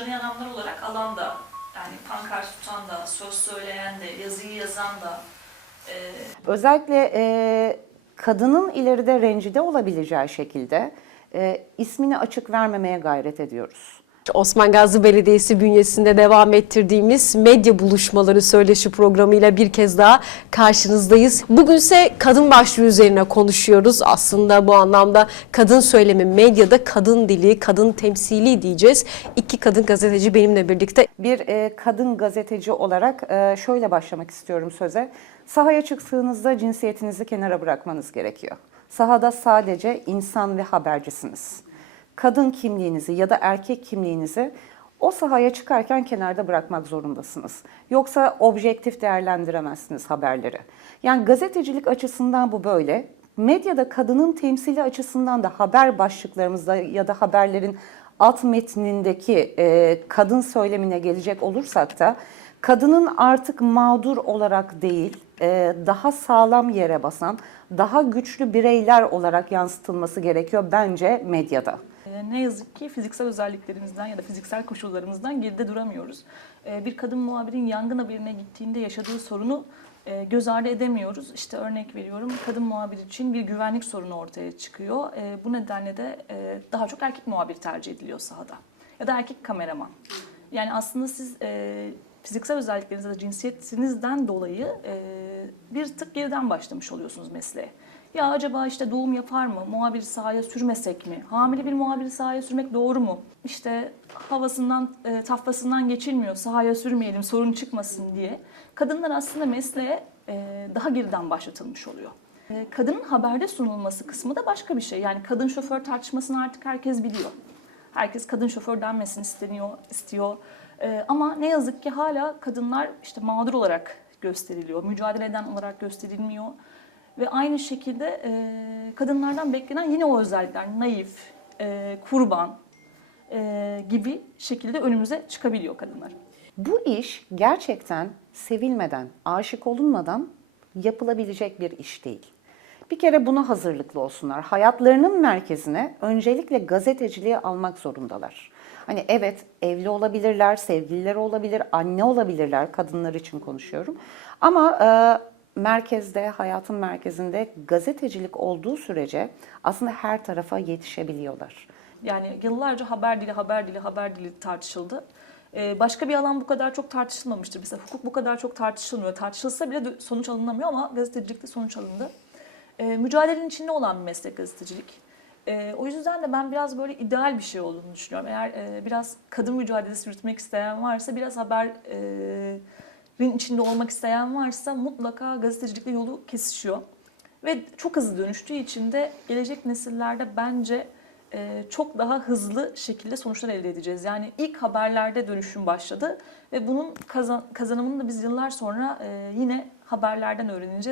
Yananlar olarak alanda yani pankart tutan da, söz söyleyen de, yazıyı yazan da e, Özellikle e, kadının ileride rencide olabileceği şekilde e, ismini açık vermemeye gayret ediyoruz. Osman Gazi Belediyesi bünyesinde devam ettirdiğimiz medya buluşmaları söyleşi programıyla bir kez daha karşınızdayız. Bugünse kadın başlığı üzerine konuşuyoruz. Aslında bu anlamda kadın söylemi medyada kadın dili, kadın temsili diyeceğiz. İki kadın gazeteci benimle birlikte. Bir e, kadın gazeteci olarak e, şöyle başlamak istiyorum söze. Sahaya çıktığınızda cinsiyetinizi kenara bırakmanız gerekiyor. Sahada sadece insan ve habercisiniz. Kadın kimliğinizi ya da erkek kimliğinizi o sahaya çıkarken kenarda bırakmak zorundasınız. Yoksa objektif değerlendiremezsiniz haberleri. Yani gazetecilik açısından bu böyle. Medyada kadının temsili açısından da haber başlıklarımızda ya da haberlerin alt metnindeki e, kadın söylemine gelecek olursak da kadının artık mağdur olarak değil, e, daha sağlam yere basan, daha güçlü bireyler olarak yansıtılması gerekiyor bence medyada. E, ne yazık ki fiziksel özelliklerimizden ya da fiziksel koşullarımızdan geride duramıyoruz. E, bir kadın muhabirin yangın haberine gittiğinde yaşadığı sorunu e, göz ardı edemiyoruz. İşte örnek veriyorum kadın muhabir için bir güvenlik sorunu ortaya çıkıyor. Bu nedenle de daha çok erkek muhabir tercih ediliyor sahada. Ya da erkek kameraman. Yani aslında siz fiziksel özellikleriniz ya da cinsiyetinizden dolayı bir tık geriden başlamış oluyorsunuz mesleğe. Ya acaba işte doğum yapar mı? Muhabiri sahaya sürmesek mi? Hamile bir muhabiri sahaya sürmek doğru mu? İşte havasından, e, taflasından geçilmiyor. Sahaya sürmeyelim, sorun çıkmasın diye. Kadınlar aslında mesleğe e, daha geriden başlatılmış oluyor. E, kadının haberde sunulması kısmı da başka bir şey. Yani kadın şoför tartışmasını artık herkes biliyor. Herkes kadın şoför denmesini isteniyor, istiyor. Ee, ama ne yazık ki hala kadınlar işte mağdur olarak gösteriliyor, mücadele eden olarak gösterilmiyor. Ve aynı şekilde e, kadınlardan beklenen yine o özellikler, naif, e, kurban e, gibi şekilde önümüze çıkabiliyor kadınlar. Bu iş gerçekten sevilmeden, aşık olunmadan yapılabilecek bir iş değil. Bir kere buna hazırlıklı olsunlar. Hayatlarının merkezine öncelikle gazeteciliği almak zorundalar. Hani evet evli olabilirler, sevgilileri olabilir, anne olabilirler, kadınlar için konuşuyorum. Ama e, merkezde, hayatın merkezinde gazetecilik olduğu sürece aslında her tarafa yetişebiliyorlar. Yani yıllarca haber dili, haber dili, haber dili tartışıldı. Ee, Başka bir alan bu kadar çok tartışılmamıştır. Mesela hukuk bu kadar çok tartışılmıyor. Tartışılsa bile sonuç alınamıyor ama gazetecilikte sonuç alındı. Ee, Mücadelenin içinde olan bir meslek gazetecilik. Ee, O yüzden de ben biraz böyle ideal bir şey olduğunu düşünüyorum. Eğer e, biraz kadın mücadelesi yürütmek isteyen varsa, biraz haberin içinde olmak isteyen varsa mutlaka gazetecilikle yolu kesişiyor. Ve çok hızlı dönüştüğü için de gelecek nesillerde bence e, çok daha hızlı şekilde sonuçlar elde edeceğiz. Yani ilk haberlerde dönüşüm başladı ve bunun kazan- kazanımını da biz yıllar sonra e, yine haberlerden öğreneceğiz.